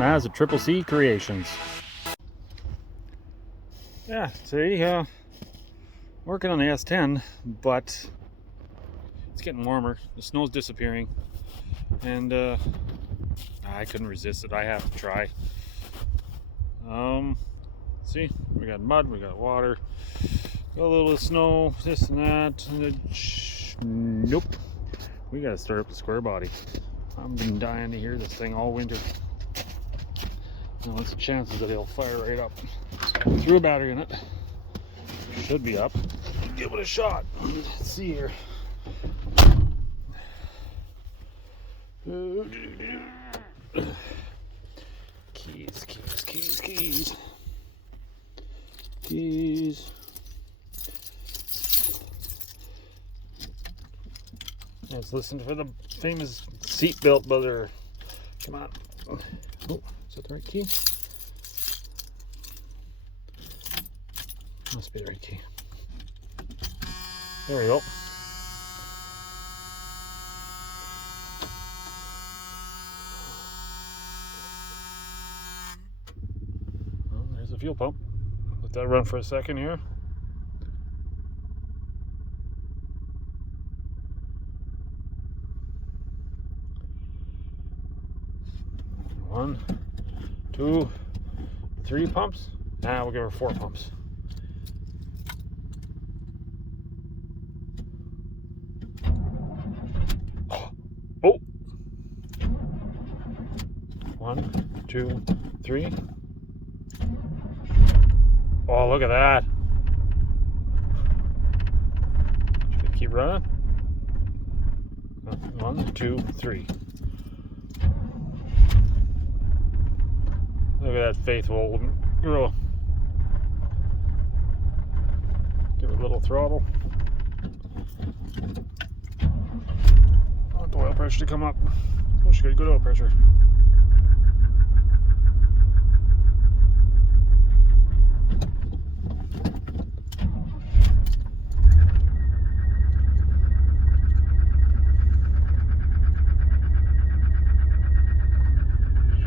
Maz at Triple C Creations. Yeah, today working on the S10, but it's getting warmer. The snow's disappearing, and I couldn't resist it. I have to try. See, we got mud, we got water, got a little snow, this and that. Nope, we gotta start up the square body. I've been dying to hear this thing all winter. Now, what's the chances that it'll fire right up? Threw a battery in it. Should be up. Give it a shot. Let's see here. Keys. Let's listen for the famous seatbelt buzzer. Come on. Oh, is that the right key? Must be the right key. There we go. Well, there's the fuel pump. Let that run for a second here. One, 2, 3 pumps. Now we'll give her 4 pumps. Oh! 1, 2, 3. Oh, look at that. Should we keep running? 1, 2, 3. Look at that faithful girl. Give it a little throttle. I want the oil pressure to come up. Oh, she got good oil pressure.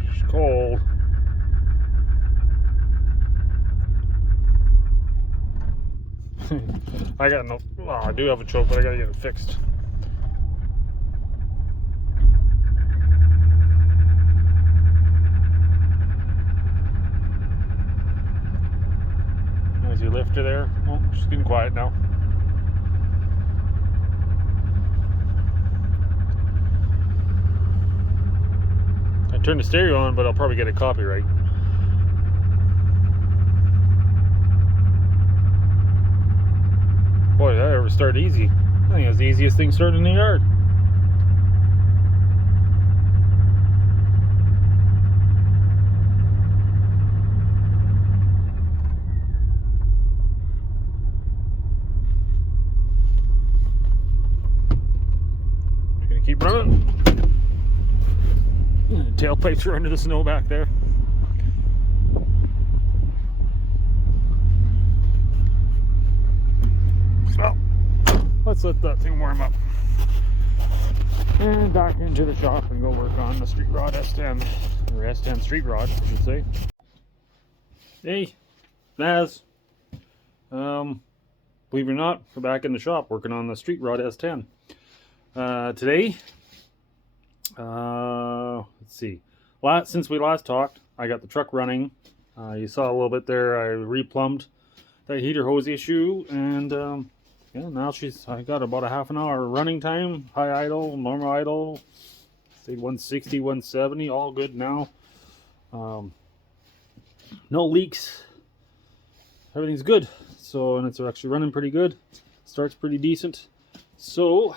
It's cold. I got no. Oh, I do have a choke, but I gotta get it fixed. Noisy lifter there. Oh, she's getting quiet now. I turned the stereo on, but I'll probably get a copyright. Boy, that ever started easy. I think it's the easiest thing starting in the yard. Gonna keep running. Tailpipes are under the snow back there. Well, let's let that thing warm up. And back into the shop and go work on the street rod S10. Or S10 street rod, I should say. Hey, Naz. Believe it or not, we're back in the shop working on the street rod S10. Today, let's see. Since we last talked, I got the truck running. You saw a little bit there. I replumbed that heater hose issue, and yeah, now I got about a half an hour running time. High idle, normal idle, say 160, 170, all good now. No leaks. Everything's good. So, and it's actually running pretty good. Starts pretty decent. So,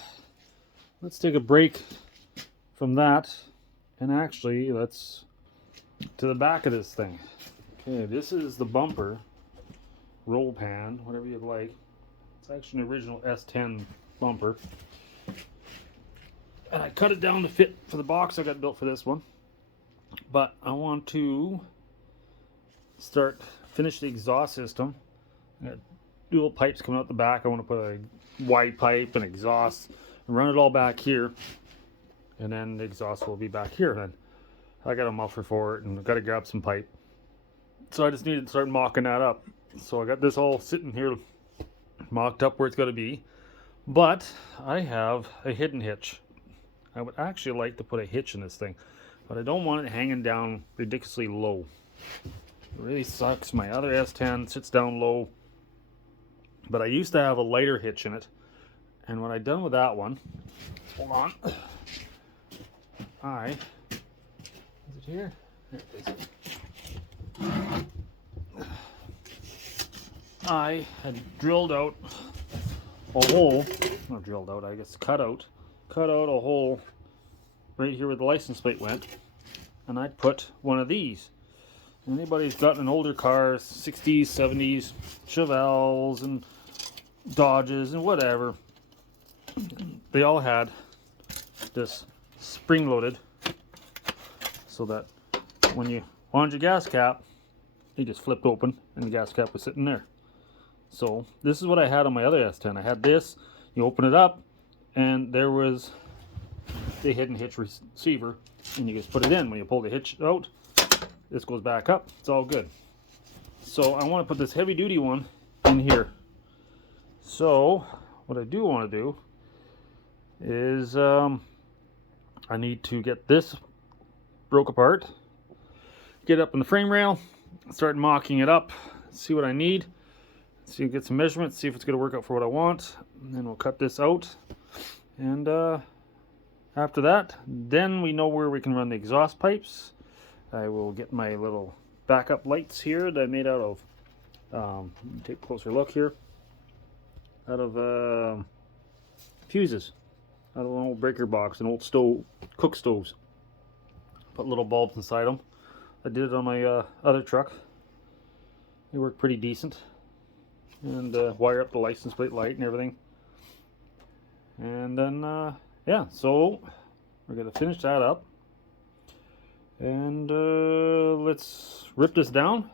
let's take a break from that, and actually, let's to the back of this thing. Okay, this is the bumper, roll pan, whatever you'd like. It's actually an original S10 bumper. And I cut it down to fit for the box I got built for this one. But I want to finish the exhaust system. I got dual pipes coming out the back. I want to put a wide pipe and exhaust and run it all back here. And then the exhaust will be back here then. I got a muffler for it, and I've got to grab some pipe. So I just needed to start mocking that up. So I got this all sitting here mocked up where it's got to be. But I have a hidden hitch. I would actually like to put a hitch in this thing, but I don't want it hanging down ridiculously low. It really sucks. My other S10 sits down low, but I used to have a lighter hitch in it. And when I done with that one, hold on, is it here? There it is. I had drilled out a hole, not drilled out, I guess cut out a hole right here where the license plate went, and I'd put one of these. Anybody who's got an older car, 60s, 70s, Chevelles and Dodges and whatever, they all had this spring-loaded, so that when you wanted your gas cap, they just flipped open and the gas cap was sitting there. So this is what I had on my other S10. I had this, you open it up, and there was the hidden hitch receiver, and you just put it in. When you pull the hitch out, this goes back up. It's all good. So I want to put this heavy duty one in here. So what I do want to do is I need to get this broke apart, get up in the frame rail, start mocking it up, see what I need, see, get some measurements, see if it's going to work out for what I want, and then we'll cut this out. And after that, then we know where we can run the exhaust pipes. I will get my little backup lights here that I made out of, take a closer look here, out of fuses, out of an old breaker box, an old stove, cook stoves. Put little bulbs inside them. I did it on my other truck. They work pretty decent. And wire up the license plate light and everything. And then, yeah, so we're going to finish that up. And let's rip this down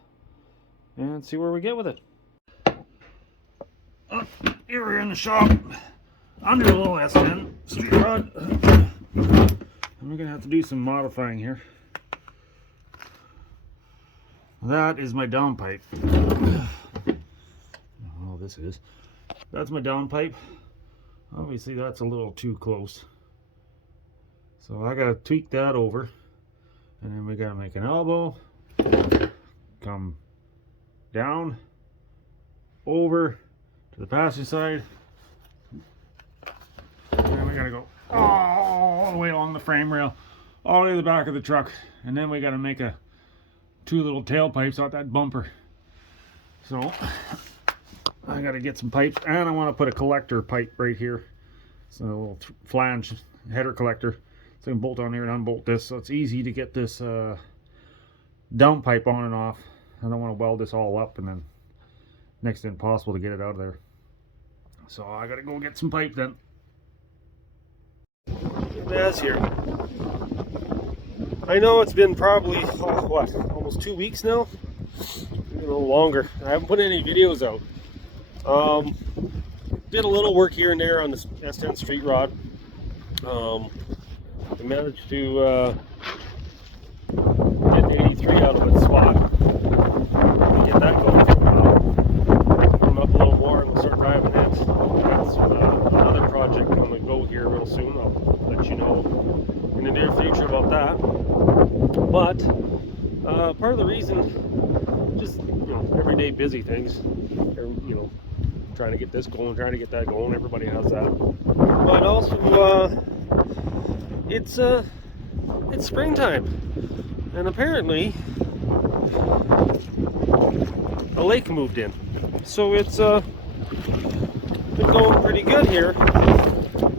and see where we get with it. Here we're in the shop under a little S10 street rod. And we're going to have to do some modifying here. That is my down pipe. Oh, this is. That's my down pipe. Obviously that's a little too close. So I gotta tweak that over. And then we gotta make an elbow. Come down. Over to the passenger side. And then we gotta go all the way along the frame rail. All the way to the back of the truck. And then we gotta make two little tailpipes out that bumper. So I gotta get some pipes, and I want to put a collector pipe right here. So a little flange header collector. So I can bolt on here and unbolt this. So it's easy to get this down pipe on and off. I don't want to weld this all up and then next to impossible to get it out of there. So I gotta go get some pipe then. Baz here. I know it's been probably, almost 2 weeks now? A little longer. I haven't put any videos out. Did a little work here and there on the S10 street rod. I managed to get the 83 out of its spot. Get that going for a while. Warm up a little more and we'll start driving it. That's another project on the go here real soon. I'll let you know in the near future about that. But part of the reason, just everyday busy things, trying to get this going, trying to get that going. Everybody has that. But also, it's springtime, and apparently a lake moved in, so it's been going pretty good here.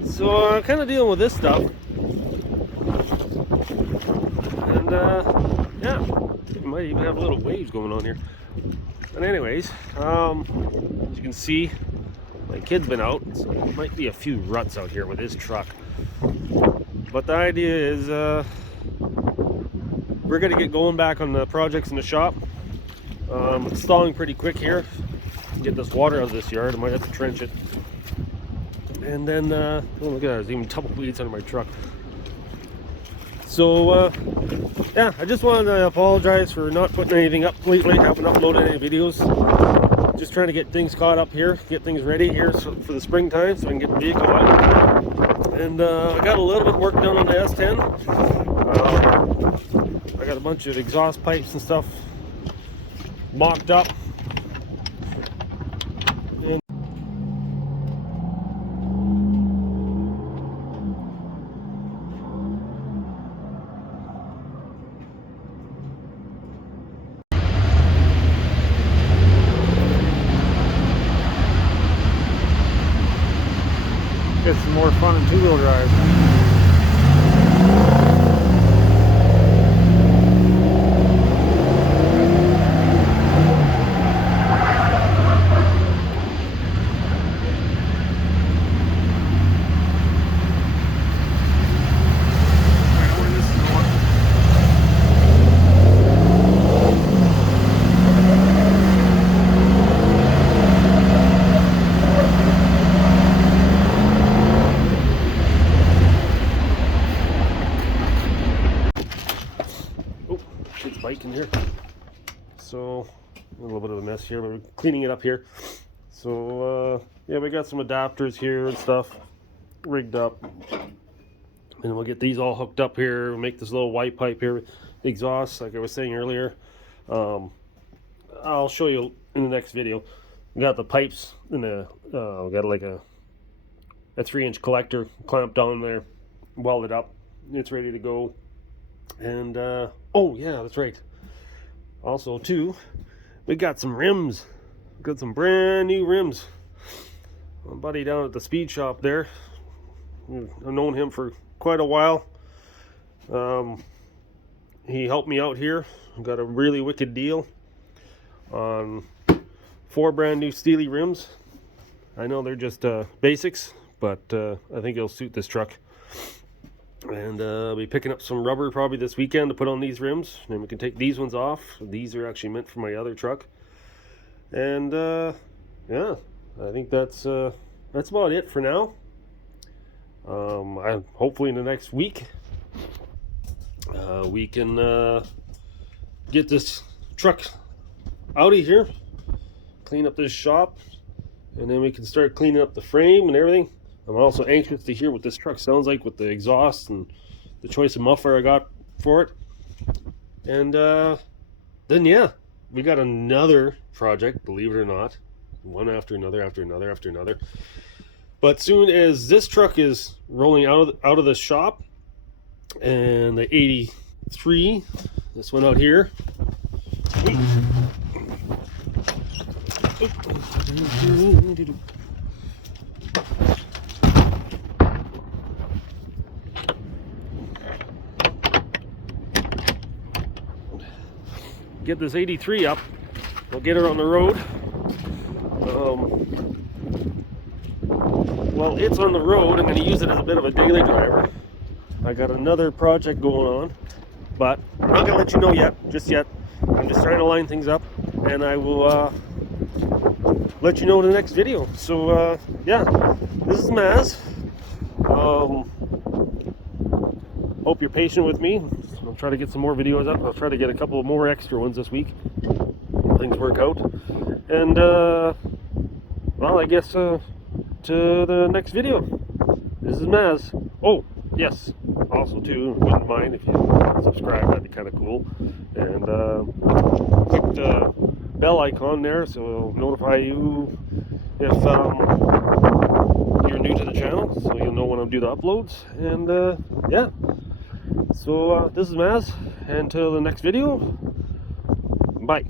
So I'm kind of dealing with this stuff, and yeah, we might even have a little waves going on here. But anyways, as you can see, my kid's been out, so there might be a few ruts out here with his truck. But the idea is we're going to get going back on the projects in the shop. Installing pretty quick here. Get this water out of this yard. I might have to trench it. And then, oh look at that, there's even tumbleweeds under my truck. So yeah, I just wanted to apologize for not putting anything up lately. I haven't uploaded any videos. Just trying to get things caught up here, get things ready here for the springtime so I can get the vehicle out. And I got a little bit of work done on the S10. I got a bunch of exhaust pipes and stuff mocked up. And get some more fun in two-wheel drive. bike in here, so a little bit of a mess here, but we're cleaning it up here. So yeah, we got some adapters here and stuff rigged up, and we'll get these all hooked up here. We'll make this little white pipe here, the exhaust, like I was saying earlier. I'll show you in the next video. We got the pipes in the we got like a 3-inch collector clamped on there, welded up. It's ready to go. And oh yeah, that's right. Also too, we got some rims. Got some brand new rims. My buddy down at the speed shop there, I've known him for quite a while. He helped me out here. Got a really wicked deal on 4 brand new Steely rims. I know they're just basics, but I think it'll suit this truck. And I'll be picking up some rubber probably this weekend to put on these rims. Then we can take these ones off. These are actually meant for my other truck. And yeah, I think that's about it for now. Hopefully in the next week we can get this truck out of here, clean up this shop, and then we can start cleaning up the frame and everything. I'm also anxious to hear what this truck sounds like with the exhaust and the choice of muffler I got for it. And then yeah, we got another project, believe it or not, one after another, after another, after another. But soon as this truck is rolling out of the shop, and the 83, this one out here, get this 83 up, we'll get her on the road. Well, it's on the road. I'm going to use it as a bit of a daily driver. I got another project going on, but I'm not going to let you know yet, just yet. I'm just trying to line things up, and I will let you know in the next video. So yeah, this is Maz. Hope you're patient with me. I'll try to get some more videos up. I'll try to get a couple more extra ones this week. Things work out. And well, I guess to the next video. This is Maz. Oh, yes. Also, too, wouldn't mind if you subscribe. That'd be kind of cool. And click the bell icon there so it'll notify you if you're new to the channel, so you'll know when I do the uploads. And yeah. So this is Maz. Until the next video. Bye.